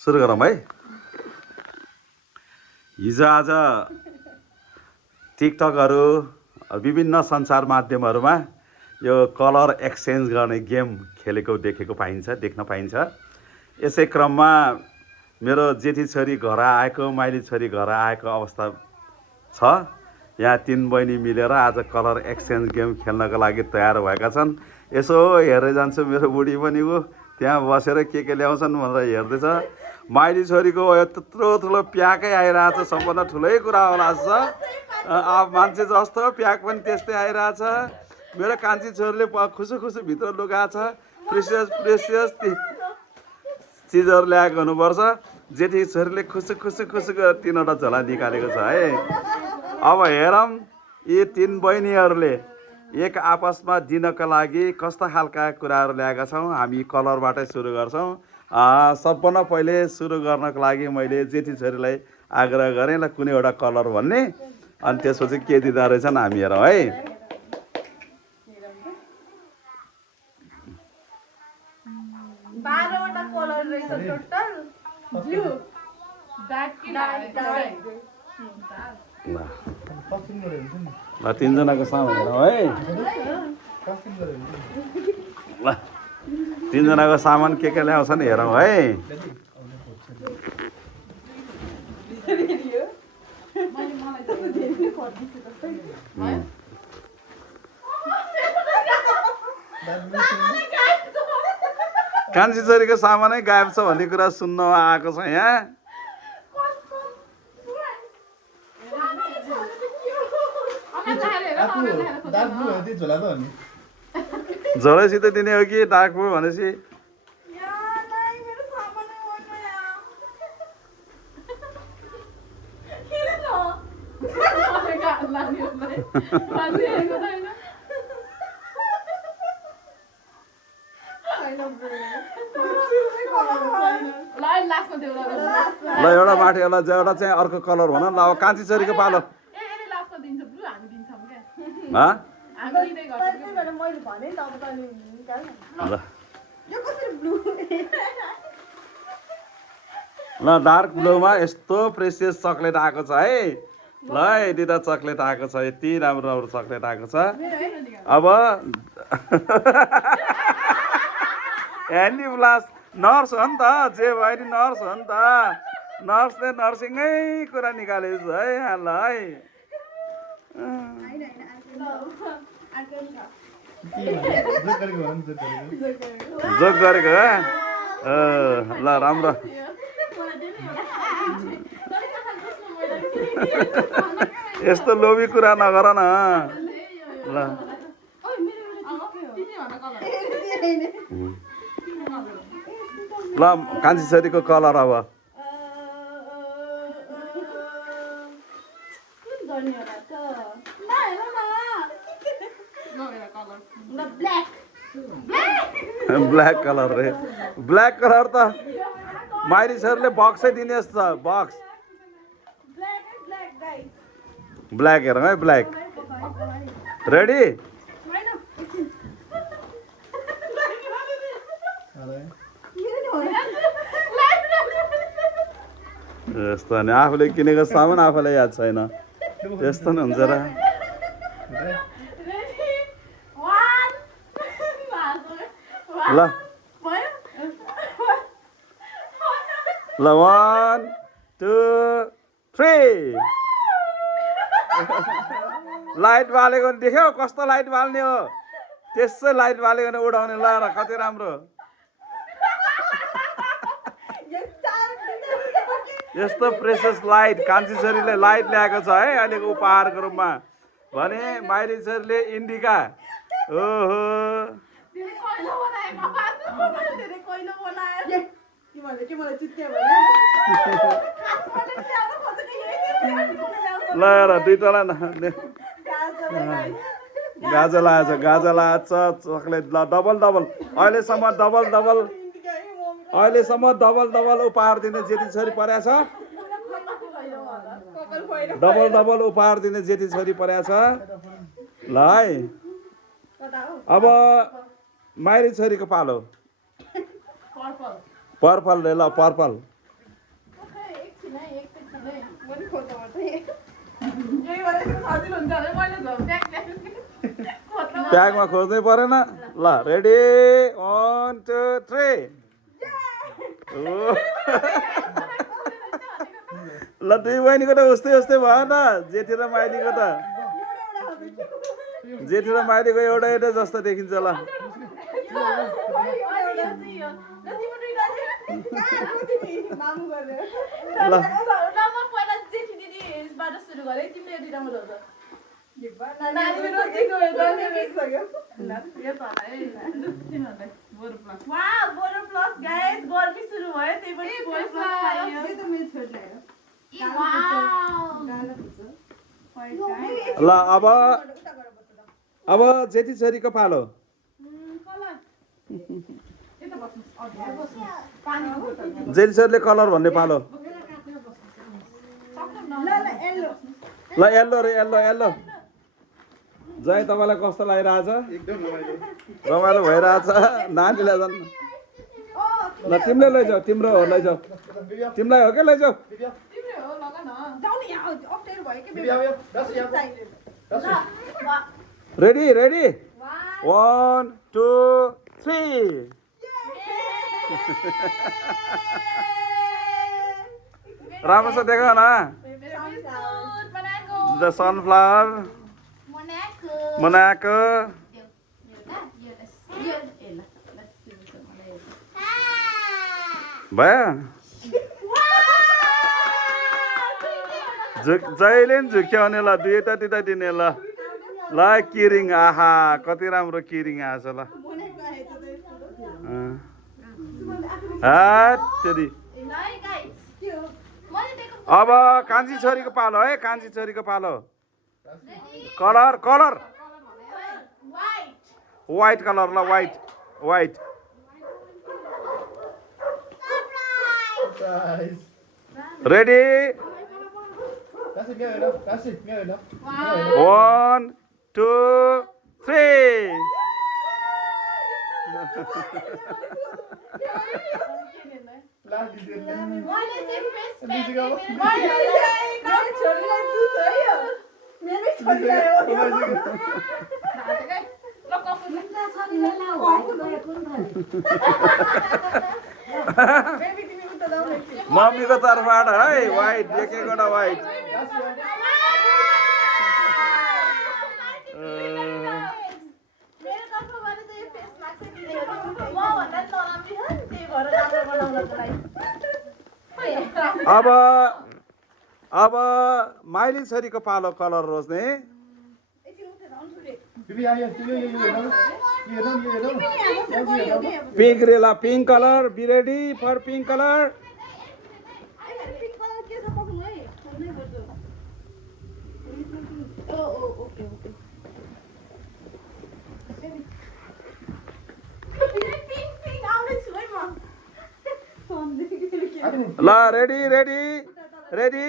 सुरु गरौँ है। हिजो आज टिकटकहरू विभिन्न सञ्चार माध्यमहरूमा यो कलर एक्सचेन्ज गर्ने गेम खेलेको देख्न पाइन्छ। यसै क्रममा मेरो जेठी छोरी घर आएको, माइली छोरी घर आएको अवस्था छ। यहाँ तीन बहिनी मिलेर आज कलर एक्सचेन्ज गेम खेल्नको लागि तयार भएका छन्। यसो हेर्दै जान्छु, मेरो बुढी पनि ऊ त्यहाँ बसेर के ल्याउँछन् भनेर हेर्दैछ। माइली छोरीको त्यत्रो ठुलो प्याकै आइरहेछ, सबभन्दा ठुलै कुरा होला छ। मान्छे जस्तो प्याक पनि त्यस्तै आइरहेछ। मेरो कान्छी छोरीले खुसु भित्र लुगा छ, प्रेसियस चिजहरू ल्याएको हुनुपर्छ। जेठी छोरीले खुसु गरेर 3वटा झोला निकालेको छ है। अब हेरौँ यी तीन बहिनीहरूले एक आपसमा दिनका लागि कस्ता खालका कुराहरू ल्याएका छौँ। हामी कलरबाटै सुरु गर्छौँ। सबभन्दा पहिले सुरु गर्नको लागि मैले जेठी छोरीलाई आग्रह गरेँ ल कुनै एउटा कलर भन्ने, अनि त्यसपछि के दिँदो रहेछन् हामी हेरौँ है। ल 3जनाको सामान हेरौँ है। ल 3जनाको सामान के ल्याउँछन् हेरौँ है। कान्छी छोरीको सामानै गायब छ भन्ने कुरा सुन्न आएको छ यहाँ। झोलैसित दिने हो कि डार्क ब्लू भनेपछि ल एउटा माथि एउटा चाहिँ अर्को कलर भन ल। अब कान्छी छोरीको पालो। ल डार्क ब्लूमा यस्तो प्रेसियस चक्लेट आएको छ है। ल यतिवटा चक्लेट आएको छ, यति राम्रो चक्लेट आएको छ। अब ह्यान्डी प्लस नर्स हो नि त, जे भयो नि नर्स हो नि त। नर्सले नर्सिङै कुरा निकालेको छ है यहाँलाई है। जोक गरेको ल राम्रो। यस्तो लोभी कुरा नगर न ल। ल कान्छी छोरीको कलर अब ब्ल्याक कलर रे। ब्ल्याक कलर त माइली छोरीले बक्सै दिने जस्तो छ। बक्स ब्ल्याक हेरौँ है। Black ready. यस्तो नि आफूले किनेको सामान आफूलाई याद छैन, त्यस्तो नि हुन्छ र। ल 1 2 3 लाइट बालेको देख्यौ कस्तो लाइट बाल्ने हो, त्यसै लाइट बालेको उडाउने। ल कति राम्रो। यस्तो प्रेसियस लाइट कान्छी छोरीले लाइट ल्याएको छ है अहिलेको उपहारको रूपमा। भने माइली छोरीले इन्डिका। ओहो ल र 2तला गाजल आएछ, गाजल आएछ चक्लेट। ल डबल अहिलेसम्म डबल उपहार दिने जेठी छोरी परेको छ। डबल उपहार दिने जेठी छोरी परेको छ। ल है अब माइली छोरीको पालो। पर्पल ले ल पर्पल प्याकमा खोज्नै परेन ल रेडी 1 2 3 ल दुई बहिनीको त उस्तै उस्तै भयो त जेठी र माइलीको त जेठी र माइलीको एउटा एउटा जस्तो देखिन्छ ल ल अब जेठी छोरीको पालो जेठी छोरीले कलर भन्ने पालो ल येल्लो रे येल्लो येल्लो जय तपाईँलाई कस्तो लागिरहेछ रमाइलो भइरहेछ नानीलाई झन् ल तिमीले लैजाऊ तिम्रो हो लैजाऊ तिमीलाई हो क्या लैजाऊ रेडी रेडी 1 2 3 राम्रो छ देख न द सनफ्लावर मोनाको भयो जहिले नि झुक्याउने ल दुईवटा दुईवटा दिने ल ल किरिङ आहा कति राम्रो किरिङ आएछ ल त्यति अब कान्छी छोरीको पालो है कान्छी छोरीको पालो कलर कलर व्हाइट कलर ल व्हाइट व्हाइट रेडी 1 2 3 मम्मीको तर्फबाट है व्हाइट एक एकवटा व्हाइट अब माइली छोरीको पालो कलर रोज्ने पिंक रेला pink colour be ready for pink colour ल रेडी रेडी रेडी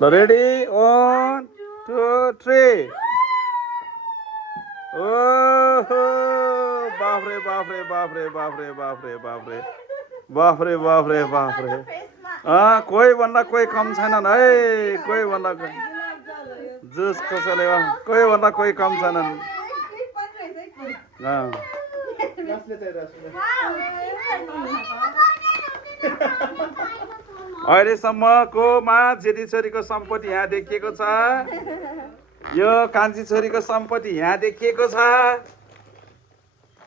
ल रेडी 1 2 3 ओहो बाफरे बाफरे बाफरे बाफरे बाफरे बाफरे बाफरे बाफरे बाफरे कोही भन्दा कोही कम छैनन् है कोही भन्दा जुस कसैले कोही भन्दा कोही कम छैनन् अहिलेसम्मकोमा जेठी छोरीको सम्पत्ति यहाँ देखिएको छ यो कान्छी छोरीको सम्पत्ति यहाँ देखिएको छ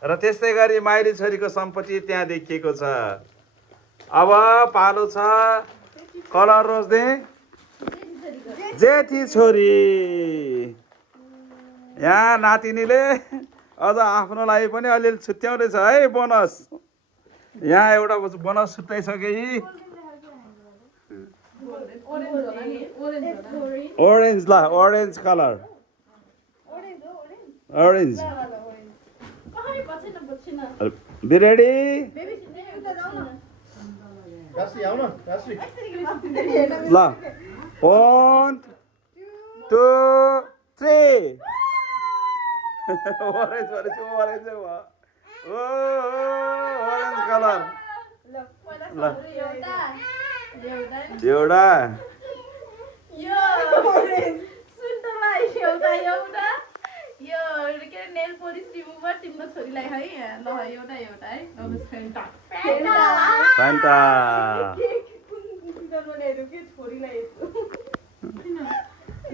र त्यस्तै गरी माइली छोरीको सम्पत्ति त्यहाँ देखिएको छ अब पालो छ कलर रोज्ने जेठी छोरी यहाँ नातिनीले अझ आफ्नो लागि पनि अलिअलि छुट्याउँदैछ है बोनस यहाँ एउटा बोनस छुट्याइसके ओरेन्ज ला orange colour orange be ready ल 1 2 3 orange भनेपछि orange भयो orange color ल एउटा यो सुन्तला एउटा यो के अरे नेल पोलिस रिमुभर तिम्रो छोरीलाई है ल एउटा है फेन्टा फान्टा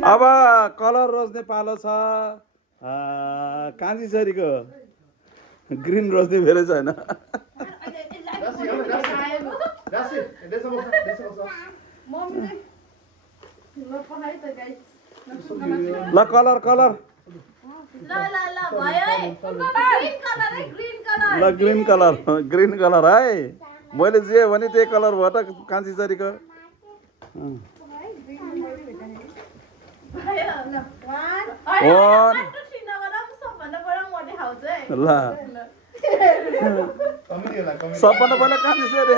अब कलर रोज्ने पालो छ कान्छी छोरीको ग्रिन रोज्ने फेरि छैन ल कलर कलर ल ग्रिन कलर है मैले जे भने त्यही कलर भयो त कान्छी छोरीको ल सबभन्दा पहिला कान्छी छोरी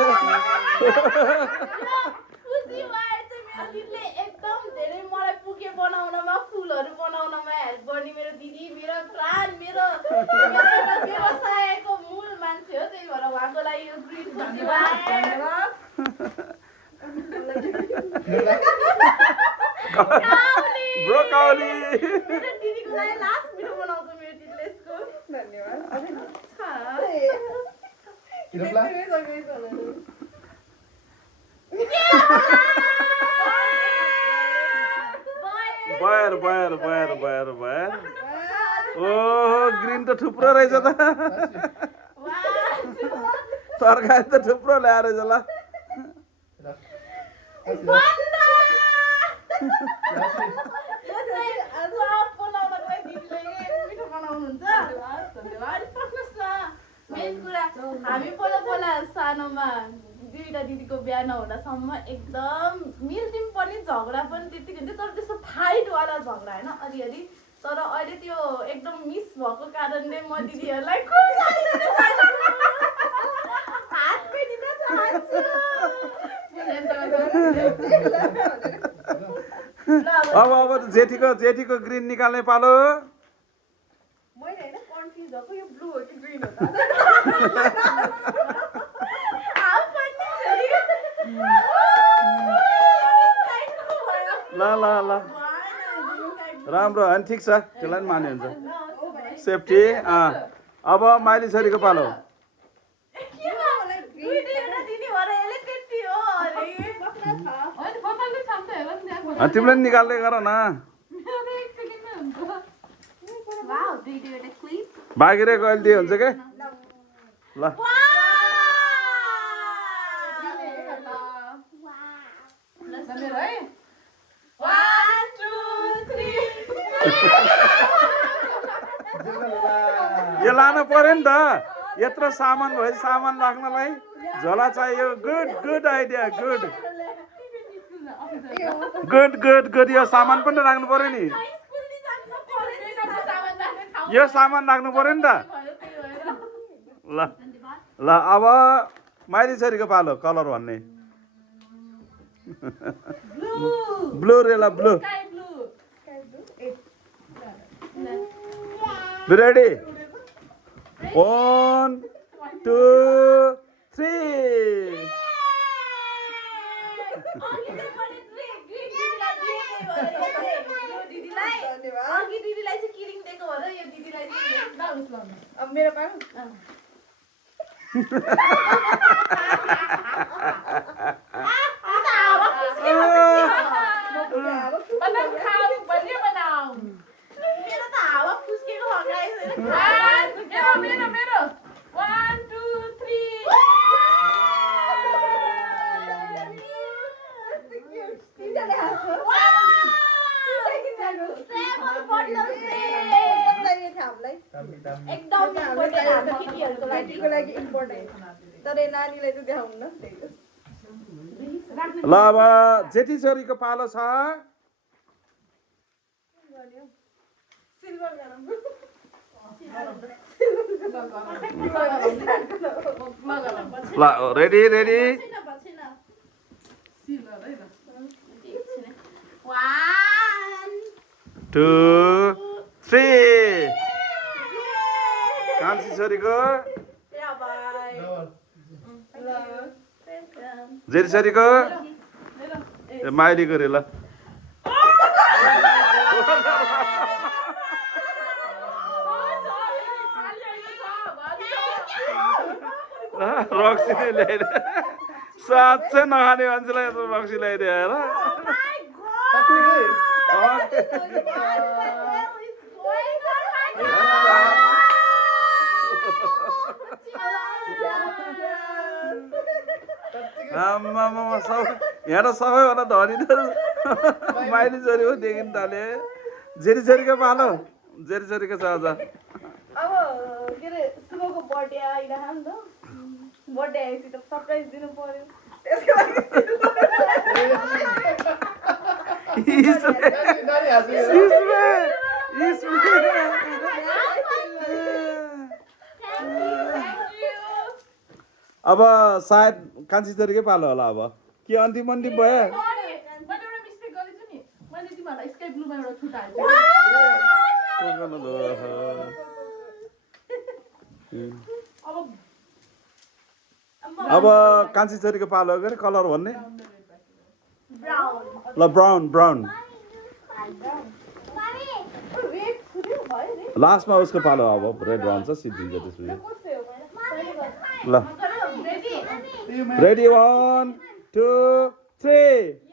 एकदम धेरै मलाई पुके बनाउनमा फुलहरू बनाउनमा हेल्प गर्ने मेरो दिदी मेरो प्राण मेरो व्यवसायको मूल मान्छे हो त्यही भएर उहाँको लागि यो ग्रिन ब्रोकौली मेरो दिदीको लागि लास्ट भिडियो बनाउँछु मेरो दिदीले यसको धन्यवाद बयर ओ ग्रिन त थुप्रो रहेछ त तरकारी त थुप्रो ल्याएर रहेछ ल हामी पहिला सानोमा दुईटा दिदीको बिहा नहुँदासम्म एकदम मिल्थ्यौँ पनि झगडा पनि त्यतिकै हुन्थ्यो तर त्यस्तो फाइटवाला झगडा होइन अलिअलि तर अहिले त्यो एकदम मिस भएको कारणले म दिदीहरूलाई अब जेठीको ग्रिन निकाल्ने पालो मैले हैन कन्फ्युज भएको यो ब्लू हो कि ग्रीन हो ल राम्रो अनि ठिक छ त्यसलाई पनि मान्यो हुन्छ सेफ्टी अब माइली छोरीको पालो तिमीले पनि निकाल्दै गर न बागिरहेको अहिले हुन्छ के ल यो लानु पर्यो नि त यत्रो सामान भयो सामान राख्नलाई झोला चाहियो गुड आइडिया गुड यो सामान पनि राख्नु पर्यो नि यो सामान राख्नु पर्यो नि त ल अब माइली छोरीको पालो कलर भन्ने ब्लू रेला ब्लू रेडी 1 2 3 दिदीलाई चाहिँ किरिङ दिएको भएर यो दिदीलाई अब मेरो पालो मेरो त हावा फुस्केको मेरो 1 2 3 ल अब जेठी छोरीको पालो छ ल रेडी 2 3 कान्छी छोरीको जेठी छोरीको माइलीको रे ल रक्सी ल्याइदिए साँच्चै नखाने मान्छेलाई यत्रो रक्सी ल्याइदिए हेर आम्मामा यहाँ त सबैभन्दा धनी त माइली छोरी हो देखिन थाले जेरी छोरीको पालो जेरी छोरीको छ अझ अब के अरे शुभको बर्थडे आइरह नि त बर्थडे आएपछि त सरप्राइज दिनु पर्यो त्यसको अब सायद कान्छी छोरीकै पालो होला अब के अन्तिम अन्तिम भयो अब कान्छी छोरीको पालो हो के कलर भन्ने ल ब्राउन ब्राउन लास्टमा उसको पालो अब रेड रहन्छ सिद्धिन्छ त्यसपछि ल रेडी 1 2 3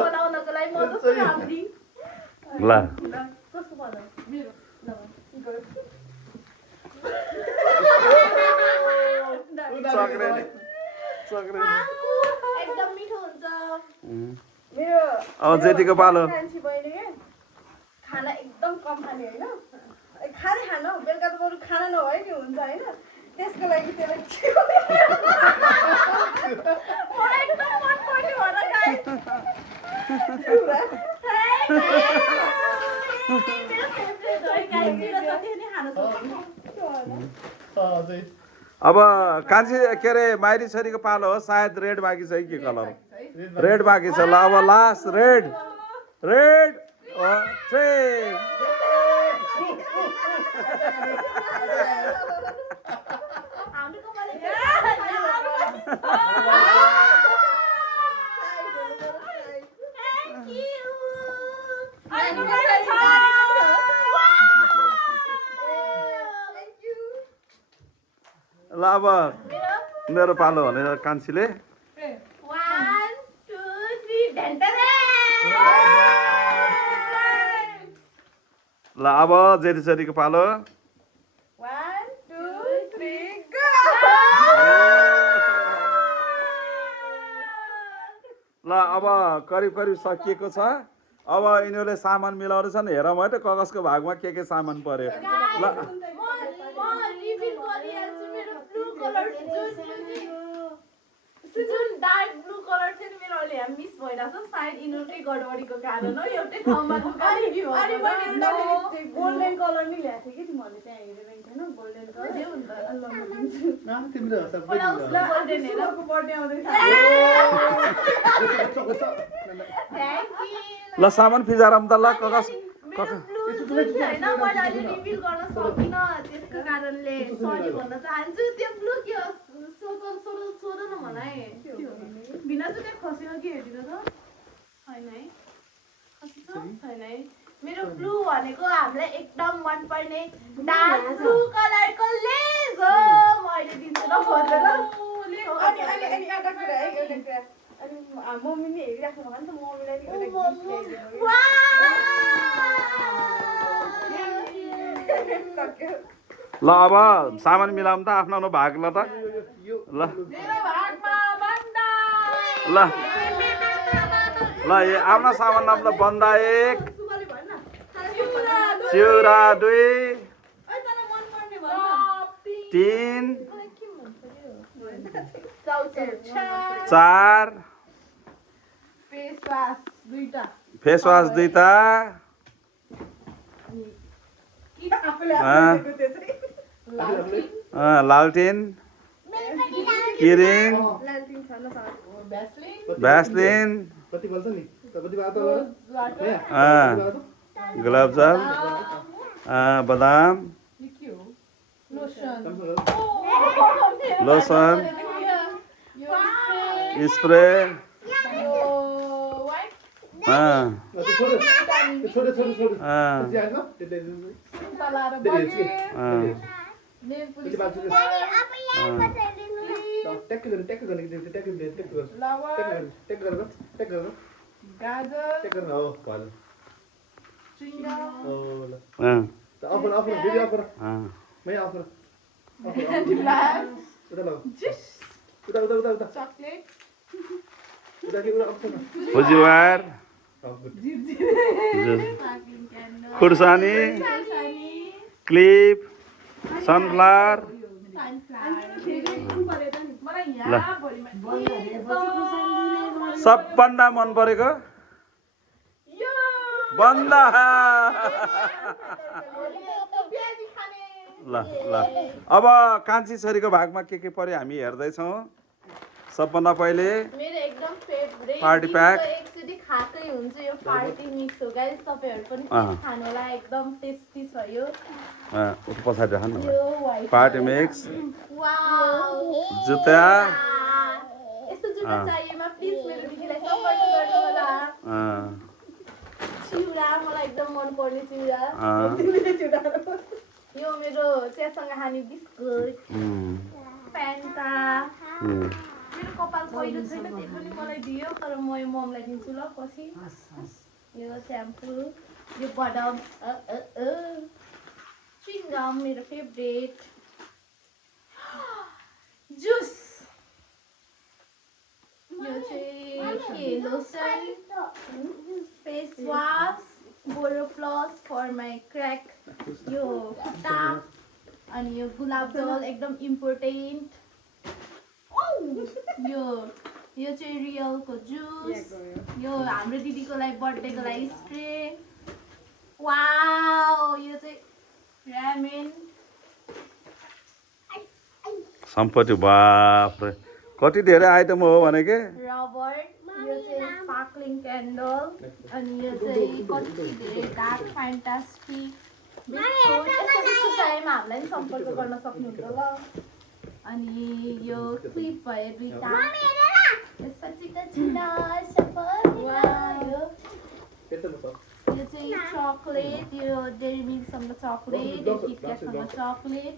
बनाउनको लागि म जस्तो राम्री ल कस्तो भन्नु मेरो एकदम मिठो हुन्छ मेरो अब जेठीको पालो कान्छी बहिनी के खाना एकदम कम खाने होइन खाने खाना बेलुका त बरु खाना नभए नि हुन्छ होइन त्यसको लागि त्यसलाई मलाई एकदम मन पर्ने भएर गाई अब कान्छी के अरे माइली छोरीको पालो हो सायद रेड बाँकी छ कि कलर रेड बाँकी छ ल अब लास्ट रेड रेड 3 ल अब मेरो पालो भनेर कान्छीले 1 2 3 ढेन्टरे ल अब जेठी छोरीको पालो 1 2 3 गो ल अब करिब करिब सकिएको छ अब यिनीहरूले सामान मिलाउँदैछन् हेरौँ है त कागजको भागमा के सामान पर्यो ल जुन डार्क ब्लू कलर थियो नि मेरो अहिले यहाँ मिस भइरहेछ सायद यिनीहरूकै गडबडीको कारण हो एउटै ठाउँमा गोल्डन कलर नि ल्याएको थिएँ कि तिमीहरूले त्यहाँ हेरेर थिएन गोल्डन कलर ल सामान फिजारम त ल कागज होइन मैले अहिले रिभिल गर्न सकिनँ त्यसको कारणले सरी भन्न चाहन्छु त्यो ब्लू के हो सोध न मलाई बिना चाहिँ त्यो खसेको के हेरिदिनु त होइन है खसेको छैन है मेरो ब्लू भनेको हामीलाई एकदम मनपर्ने डार्क ब्लू कलरको लेस हो म अहिले दिन्छु ल खोजेर मम्मीले हेरिराख्नु भयो नि त मम्मीलाई ल अब सामान मिलाउँ त आफ्नो आफ्नो भाग ल त ल ल ल ये आफ्नो सामान नाम ल बन्दा 1 चिउरा 2 3 4 फेस वास 2टा लालटिन किरिङ भ्यासलिन गुलाबजल बदाम लोसन स्प्रे फुजिवार खुर्सानी क्लिप सनफ्लावर सबभन्दा मन परेको बन्दा ल ल अब कान्छी छोरीको भागमा के पर्यो हामी हेर्दैछौँ सबभन्दा पहिले मेरो एकदम फेभरेट पार्टी प्याक एकचोटि खाएकै हुन्छ यो पार्टी मिक्स हो गाइस तपाईहरु पनि खानु होला एकदम टेस्टी छ यो उता पछाडि राख्नु यो व्हाइट पार्टी मिक्स वाउ जुत्ता यस्तो जुत्ता चाहिएमा प्लिज मेरो दिदीलाई सपोर्ट गर्नु होला चिउरा मलाई एकदम मन पर्ने चिउरा यो मेरो चियासँग खाने बिस्कुट फ्यान्टा मेरो कपाल पहिलो छैन त्यही पनि मलाई दियो तर म यो ममलाई दिन्छु ल पछि यो स्याम्पू यो बदाम च्युइङगम मेरो फेभरेट जुस यो चाहिँ lotion face wash BoroPlus for my crack यो खुट्टा अनि यो गुलाब जल एकदम इम्पोर्टेन्ट यो चाहिँ रियलको जुस यो हाम्रो दिदीको लागि बर्थडेको लागि स्प्रे वाउ यो चाहिँ रामेन सम्पत्ति बाफ्रे कति धेरै आइटम हो भने के रबर यो चाहिँ स्पार्कलिङ क्यान्डल अनि यो चाहिँ कति धेरै डार्क फ्यान्टास्टिक बिस्कुट यस्तो चाहिएमा हामीलाई पनि सम्पर्क गर्न सक्नुहुन्छ ल अनि यो क्लिप भयो दुईटा यो चाहिँ चकलेट यो डेरी मिल्कसँग चकलेट यो किटक्याटसँग चकलेट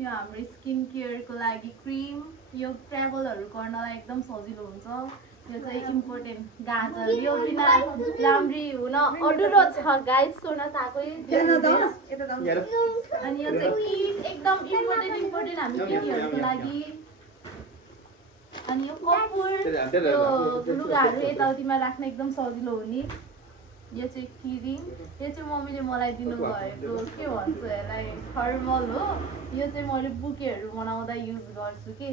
यो हाम्रो स्किन केयरको लागि क्रिम यो ट्राभलहरू गर्नलाई एकदम सजिलो हुन्छ यो चाहिँ इम्पोर्टेन्ट गाजर यो बिना राम्री हुन अधुरो छ गाइस सोनाताकै अनि यो चाहिँ किट एकदम इम्पोर्टेन्ट हामी केटीहरूको लागि अनि यो कपुर यो लुगाहरू यताउतिमा राख्न एकदम सजिलो हुने यो चाहिँ किरिङ यो चाहिँ मम्मीले मलाई दिनुभएको के भन्छ यसलाई थर्मल हो यो चाहिँ मैले बुकेहरू बनाउँदा युज गर्छु कि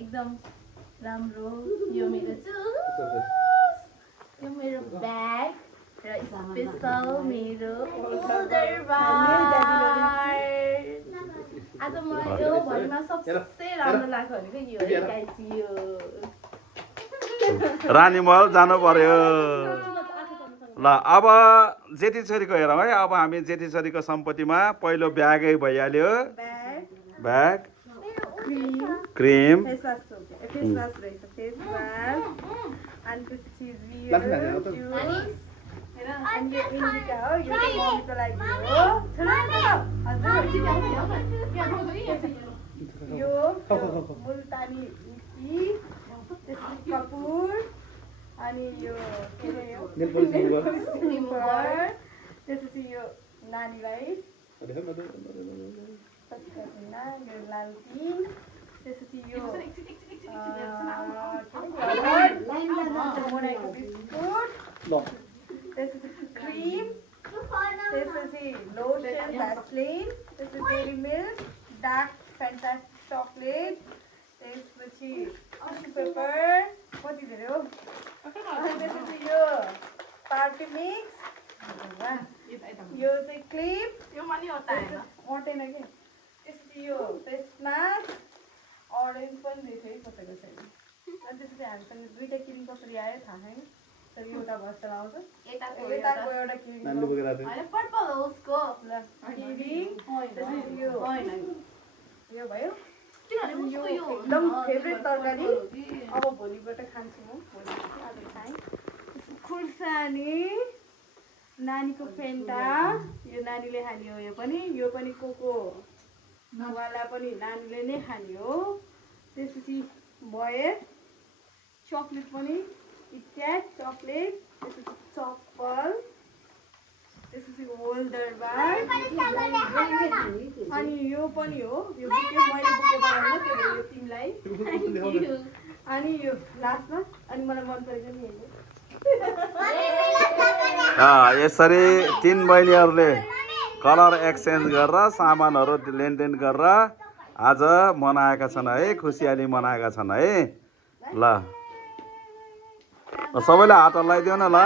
एकदम राम्रो यो मेरो जुस यो मेरो ब्याग र स्पेसल मेरो आज मलाई यो भरिमा सबसे राम्रो लाग्यो भनेको यो गाइस यो रानीमहल जानु पर्यो ल अब जेठी छोरीको हेरौँ है अब हामी जेठी छोरीको सम्पत्तिमा पहिलो ब्यागै भइहाल्यो ब्याग क्रिम यो मुल्तानी कपुर अनि यो के अरे यो त्यसपछि यो नानीलाई लालटिन त्यसपछि यो बिस्कुट त्यसपछि क्रिम त्यसपछि लोसन भ्यासलिन त्यसपछि dairy milk dark fantastic chocolate त्यसपछि टिस्यु पेपर कति धेरै हो अनि त्यसपछि यो पार्टी मिक्स झगडा यो चाहिँ क्लिप यो पनि अटाएन अटेन के त्यसपछि यो फेस मास्क अरेन्ज पनि दिएको है कसैको छैन अनि त्यसपछि हामीसँग दुईवटा किरिङ कसरी आयो थाहा छैन तर एउटा भस्टर आउँछ यताको यताको एउटा किरिङ नानीले बोकेर आएको होइन पर्पल हो उसको ल किरिङ त्यसपछि यो होइन यो भयो किनभने उसको यो एकदम फेभरेट तरकारी अब भोलिबाट खान्छु म भोलि आज खाएँ खुर्सानी नानीको फेन्टा यो नानीले खाने हो यो पनि कोको वाला पनि नानीले नै खाने हो त्यसपछि भयो चक्लेट पनि किटक्याट चक्लेट त्यसपछि चप्पल त्यसपछि होल्डर बार अनि यो पनि हो यो बुके मैले बुके बनाउनु त्यो भएर यो तिमीलाई अनि यो लास्टमा अनि मलाई मन परेको नि हेर्नु यसरी 3 बहिनीहरूले कलर एक्सचेन्ज गरेर सामानहरू लेनदेन गरेर आज मनाएका छन् है खुसियाली मनाएका छन् है ल सबैले हात हल्लाइदियो न ल